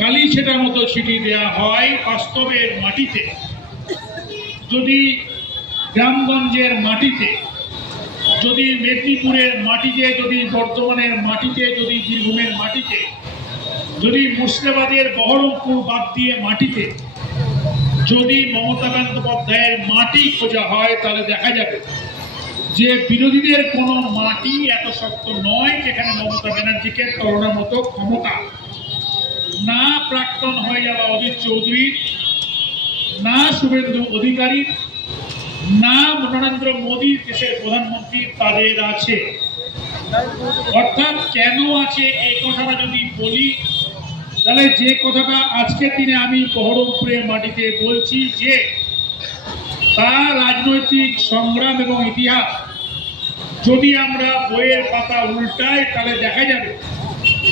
কালি ছেটার মতো ছিটিয়ে দেওয়া হয় বাস্তবের মাটিতে। যদি গ্রামগঞ্জের মাটিতে, যদি মেদিনীপুরের মাটিতে, যদি বর্ধমানের মাটিতে, যদি বীরভূমের মাটিতে, যদি মুর্শিদাবাদের বহরমপুর বাদ দিয়ে মাটিতে, যদি মমতা বন্দ্যোপাধ্যায়ের মাটি খোঁজা হয়, তাহলে দেখা যাবে যে বিরোধীদের কোনো মাটি এত শক্ত নয় যেখানে মমতা ব্যানার্জিকে তরণের মতো ক্ষমতা না প্রাক্তন হয়ে যাওয়া অজিত চৌধুরী, না শুভেন্দু অধিকারী, না নরেন্দ্র মোদী, দেশের প্রধানমন্ত্রী তাদের আছে। অর্থাৎ কেন আছে এই কথাটা যদি বলি, তাহলে যে কথাটা আজকের দিনে আমি বহরমপুরের মাটিতে বলছি যে, তার রাজনৈতিক সংগ্রাম এবং ইতিহাস যদি আমরা বইয়ের পাতা উল্টাই, তাহলে দেখা যাবে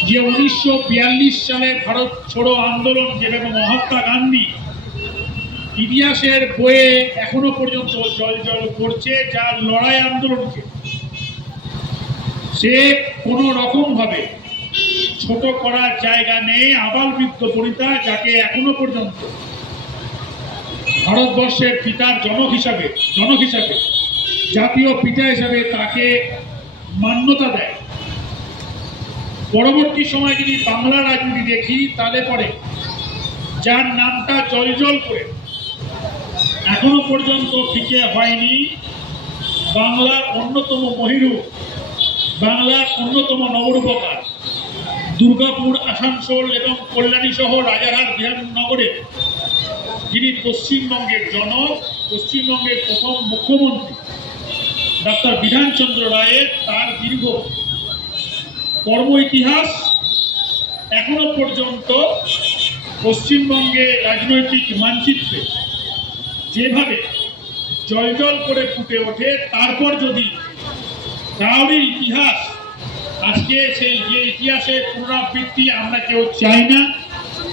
যে উনিশশো বিয়াল্লিশ সালে ভারত ছোড়ো আন্দোলন যেভাবে মহাত্মা গান্ধী ইতিহাসের বইয়ে এখনও পর্যন্ত জল জল করছে, যার লড়াই আন্দোলনকে, সে কোনো রকম ভাবে ছোট করার জায়গা নেই, আবাল বৃদ্ধ বনিতা, যাকে এখনও পর্যন্ত ভারতবর্ষের পিতার জনক হিসাবে জনক হিসাবে, জাতীয় পিতা হিসাবে তাকে মান্যতা দেয়। পরবর্তী সময় যদি বাংলা রাজনীতি দেখি, তাহলে পরে যার নামটা জলজল করে এখনও পর্যন্ত টিকে হয়নি, বাংলার অন্যতম মহিরু, বাংলার অন্যতম নবরূপকার, দুর্গাপুর, আসানসোল এবং কল্যাণী সহ রাজারহাট বিধাননগরে যিনি পশ্চিমবঙ্গের জনক, পশ্চিমবঙ্গের প্রথম মুখ্যমন্ত্রী, ডাক্তার বিধানচন্দ্র রায়ের তার দীর্ঘ কর্ম ইতিহাস এখনও পর্যন্ত পশ্চিমবঙ্গে রাজনৈতিক মানচিত্রে যেভাবে জয়জল করে ফুটে ওঠে, তারপর যদি কাউরির ইতিহাস, আজকে সেই যে ইতিহাসের পুনরাবৃত্তি আমরা কেউ চাই না,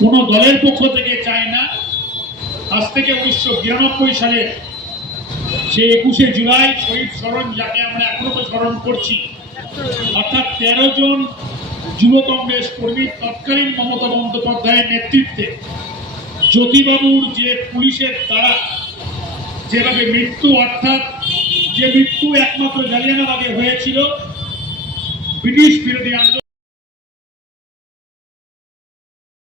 কোনো দলের পক্ষ থেকে চাই না। আজ থেকে উনিশশো বিরানব্বই সালে সে একুশে জুলাই শহীদ স্মরণ, যাকে আমরা এখনও স্মরণ করছি অর্থাৎ তেরো জন যুব কংগ্রেস কর্মী তৎকালীন মমতা বন্দ্যোপাধ্যায়ের নেতৃত্বে জ্যোতিবাবুর যে পুলিশের দ্বারা যেভাবে মৃত্যু, অর্থাৎ যে মৃত্যু একমাত্র জালিয়ানাবাগে হয়েছিল, ব্রিটিশ বিরোধী আন্দোলন